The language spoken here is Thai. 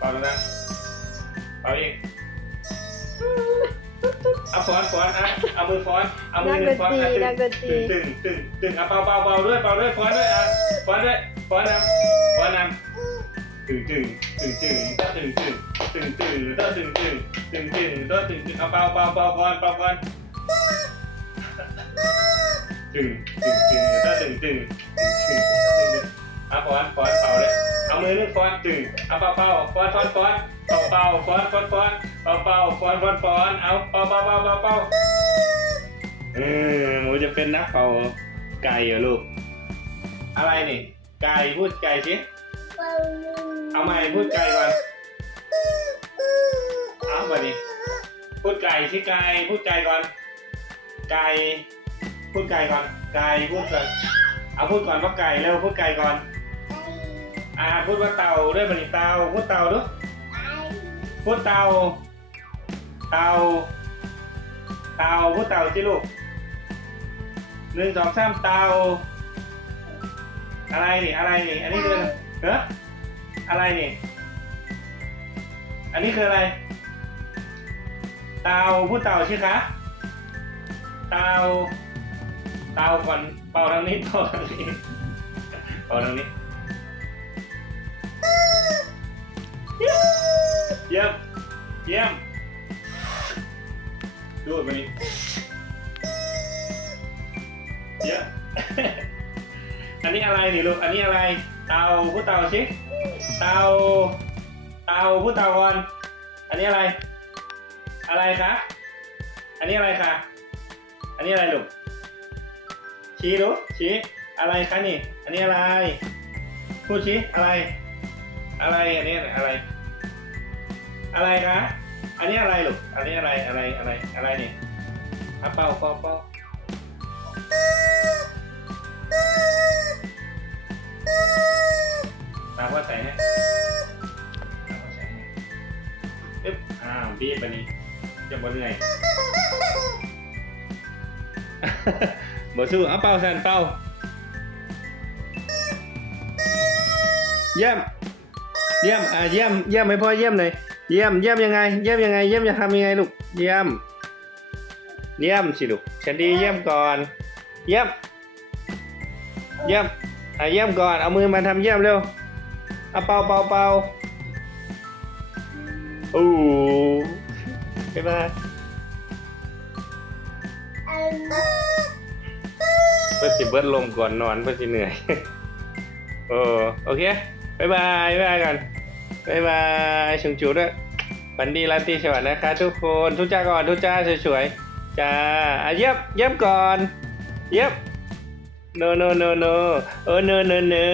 เป่าแล้วนะเป่าอีกเอาฟ้อนฟ้อนอะเอามือฟ้อนเอามืนัอกหดนึ่นงฟ้อนตรีอะนักดนตรีตึงตึงตึงตึงอะเป่าเป่าเป่าด้วยเป่าด้วยฟ้อนด้วยอะฟ้อนด้วยฟ้อนนำฟ้อนนำตึงตึงตึงตึงก็ตึงตึงตึงตึงก็ตึงตึงตึงตึงก็ตึงตึงเอาเป่าเป่าเป่าฟ้อนเป่าฟ้อนตึงตึงตึงก็ตึงตึงตึงตึงตึงเอาฟ้อนฟ้อนเป่าเลย เอามือนึงฟ้อนตึงเอาเป่าเป่าฟ้อนฟ้อนฟ้อนเป่าเป่าฟ้อนฟ้อนฟ้อนเป่าเป่าฟ้อนฟ้อนฟ้อนเอาเป่าเป่าเป่าเป่าเป่าเออหมูจะเป็นนักเป่าไก่เหรอลูก อะไรนี่ ไก่พูดไก่สิเอาใหม่พูดไก่ก่อนเอามาดิพูดไก่สิไก่พูดไก่ก่อน ไก่พูดไก่ก่อน ไก่พูดก่อน เอาพูดก่อนว่าไก่เร็วพูดไก่ก่อน อ่าพูดว่าเต่าด้วยบันนี้เต่าพูดเต่าด้วยพูดเต่าเต่าเต่าพูดเต่าสิลูกหนึ่งสองสามเตา อะไรนี่อะไรนี่อันนี้คือเฮ้อะไรนี่อันนี้คืออะไร เตาพูดเตาใช่คะเตา เตาก่อนเป่าทางนี้เป่าทางนี้เป่าทางนี้ ม เยี่ยม ดูดไปนี่เยอะอันนี้อะไรนี่ลูก อันนี้อะไร เตาพูดเตาสิเตา เตาพูดเตาก่อน อันนี้อะไร อะไรคะ อันนี้อะไรคะ อันนี้อะไรลูก ชี้ลูกชี้อะไรคะนี่ อันนี้อะไร พูดชี้อะไร อะไร อันนี้อะไร อะไรคะอันนี้อะไรลูก อันนี้อะไรอะไรอะไรอะไรนี่อะเป่าเป่าเป่าตามว่าใส่ให้ตามว่าใส่ให้อึ๊บอ้าวบีบไปนี่จะบ่เหนื่อยบ่สู้เอาเป่าสันเป่าเยี่ยม เยี่ยม อ่าเยี่ยม เยี่ยมให้พ่อเยี่ยมหน่อย เยี่ยมเยี่ยมยังไง เยี่ยมยังไง เยี่ยมจะทำยังไงลูก เยี่ยม เยี่ยมสิลูกฉันดีเยี่ยมก่อน เยี่ยม เยี่ยมอะเยี่ยมก่อน เอามือมาทำเยี่ยมเร็วเอาเป่าเป่าเป่าโอ้ไปบายเพื่อสิเบิดลมก่อนนอนเพื่อสิเหนื่อย โอ้โอเคบายบายบ๊ายบายกัน บายบายชงจูด้วยฝันดีราตรีสวัสดิ์นะคะทุกคนทุกจ้าก่อนทุกจ้าสวยๆจ้าอะเย็บเย็บก่อนเย็บ no no no no oh no no no